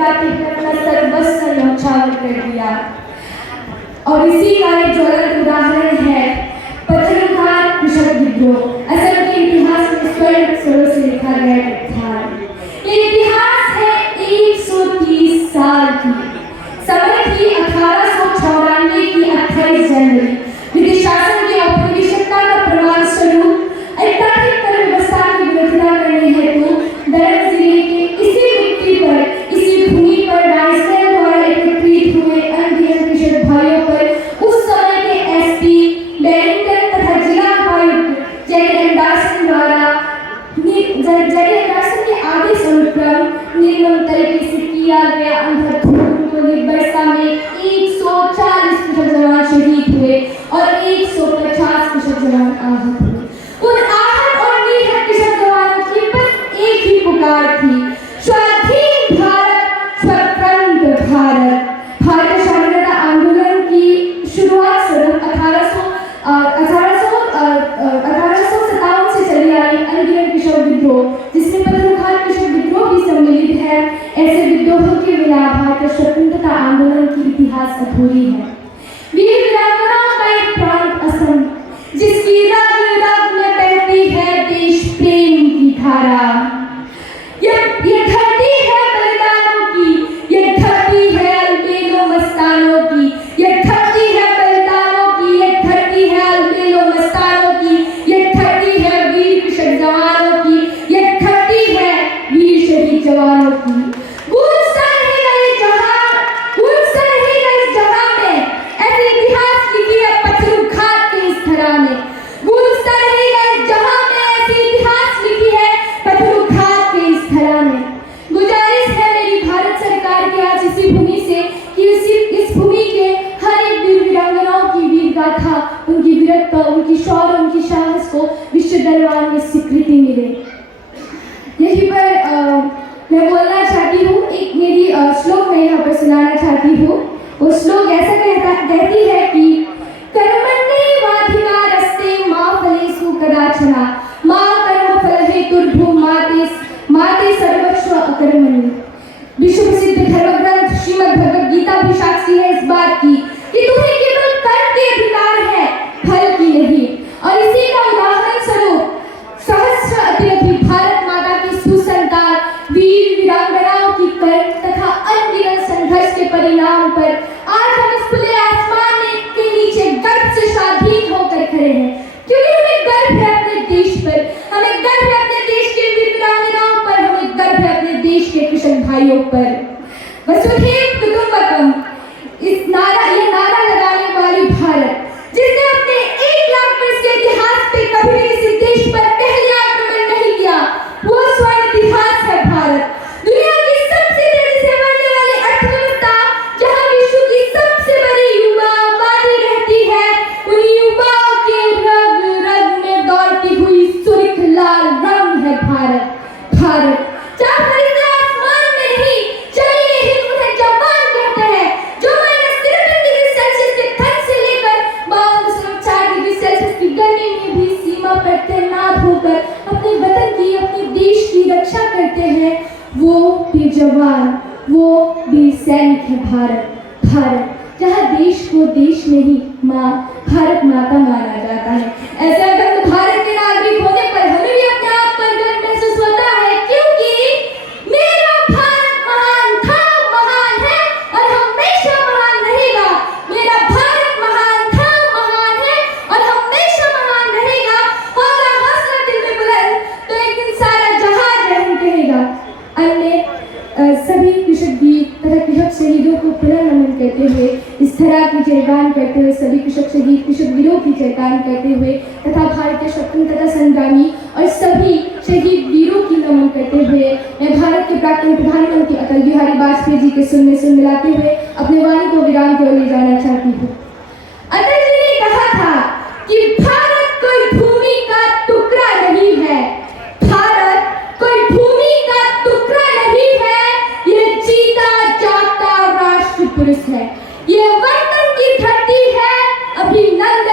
मुस्कुराते हुए अपना सर्वस्व न्यौछावर कर दिया। और इसी का एक ज्वलंत उदाहरण है पत्थरघाट कृषक विद्रोह। असम के इतिहास में स्वर्ण अक्षरों से लिखा गया था। ये इतिहास है 130 साल की। समय थी 1894 की 28 जनवरी। ब्रिटिश शासन की औपनिवेशिकता का प्रमाण स्वरूप ऐतिहासिक कर व्यवस्था की विरोधिता करने हेतु दरअसल जिले के इसी मिट्टी पर, इसी भूमि पर राइसलैंड द्वारा एकत्रित हुए अनगिनत कृषक भाइयों पर उस समय के एसपी बैरिंगटन तथा जिला उपायुक्त जेके एंडरसन द्वारा के आदेश अनुक्रम निर्मम तरीके से किया गया अंधाधुंध वर्षा में 140 कृषक जवान शहीद हुए और 150 कृषक जवान आहत हुए। उन आहत और निहत कृषक जवानों की बस एक ही पुकार थी, स्वाधीन भारत, स्वतंत्र भारत। भारतीय स्वाधीनता आंदोलन की शुरुआत स्वरूप 1857 से चली आई अनगिनत कृषक विद्रोह, जिसमें पत्थरघाट कृषक विद्रोह भी सम्मिलित है। ऐसे विद्रोहों के बिना भारतीय स्वतंत्रता आंदोलन की इतिहास अधूरी है। वीर वीरांगनाओं का एक प्रांत असम, जिसकी रग रग में बहती है देश प्रेम की धारा। ये धरती है बलिदानों की, ये धरती है अलबेलो मस्तानों की, ये धरती है बलिदानों की, ये धरती है अलबेलो मस्तानों की, ये धरती है वीर कृषक जवानों की, ये धरती है वीर शहीद जवानों की। गूंजता रहेगा ये जहां, गूंजता रहेगा इस जहां में ऐसे इतिहास लिखी है पत्थरघाट के इस धरा में। गूंजता रहेगा इस जहां में ऐसे इतिहास लिखी है पत्थरघाट के इस धरा में। गुजारिश है मेरी भारत सरकार की आज इसी भूमि से कि इस भूमि के हर एक वीर वीरांगनाओं की वीर गाथा, उनकी वीरत्व, उनकी शौर्य, उनकी साहस को विश्व दरबार में स्वीकृति मिले। यहीं पर मैं बोलना चाहती हूँ, एक मेरी श्लोक मैं यहाँ पर सुनाना चाहती हूँ। वो श्लोक ऐसा कहती है कि कर्मण्येवाधिकारस्ते मा फलेषु कदाचन मा कर्मफलहेतुर्भूः माते सर्वस्व अकर्मणि। विश्व प्रसिद्ध धर्म ग्रंथ श्रीमद् भगवद गीता भी साक्षी है इस बात की कि तुम्हें केवल कर्म के अधिकार है, फल की नहीं। और इसी का उदाहरण स्वरूप सहस्र अतिरथी भारत माता की सुसंतान वीर वीरांगनाओं की कर्म तथा अनगिनत संघर्ष के परिणाम पर आज हम इस खुले आसमान के नीचे गर्व से स्वाधीन होकर खड़े हैं, क्योंकि हमें गर्व है अपने देश पर, हमें गर्व है अपने देश के वीर वीरांगनाओं पर, हमें गर्व है अपने देश के कृषक भाइयों पर। वसुधैव कुटुंबकम, इस नारा, ये नारा लगाने वाली भारत, जिसने अपने 1 लाख वर्ष के इतिहास पे कभी भी किसी देश पर पहले आक्रमण नहीं किया, वो स्वर्ण इतिहास है भारत। दुनिया की सबसे तेजी से बढ़ने वाली अर्थव्यवस्था, जहां विश्व की सबसे बड़ी युवा आबादी रहती है, उन युवाओं के रग रग में दौड़ती हुई सुर्ख लाल रंग है भारत। भारत जहाँ फरिश्ते आसमान में नहीं, चलिए ही उन्हें जवान कहते हैं, जो -53 डिग्री सेल्सियस के ठंड से लेकर 52.4 डिग्री सेल्सियस की गर्मी में भी सीमा पर तैनात होकर अपने वतन की, अपने देश की रक्षा करते हैं, वो वीर जवान, वो वीर सैनिक है भारत। भारत जहाँ देश को देश नहीं माँ, भारत माता माना जाता है। ऐसा अगर भारत के नागरिक होने पर हमें भी अपने आप पर गर्व महसूस होता है, क्योंकि मेरा भारत महान था, महान है और हमेशा महान रहेगा। मेरा भारत महान था, महान है और हमेशा महान रहेगा। हमारा हौसला दिल में बुलंद, तो एक दिन सारा जहां जय हिंद कहेगा। अन्य सभी कृषक वीर तथा कृषक शहीदों को पुनः नमन करते हुए, इस धरा की जयगान करते हुए, सभी कृषक शहीद, कृषक वीरों की जयगान करते हुए तथा भारतीय स्वतंत्रता संग्रामी और सभी शहीद वीरों की नमन करते हुए, मैं भारत के प्राक्तन प्रधानमंत्री अटल बिहारी वाजपेयी जी के सुर में सुर मिलाते हुए अपने वाणी को विराम की ओर ले जाना चाहती हूँ। अटल जी ने कहा था कि भारत कोई भूमि का टुकड़ा नहीं है, भारत कोई भूमि का टुकड़ा नहीं है, ये जीता जागता राष्ट्र पुरुष है, ये वतन की धरती है, अभिनंदन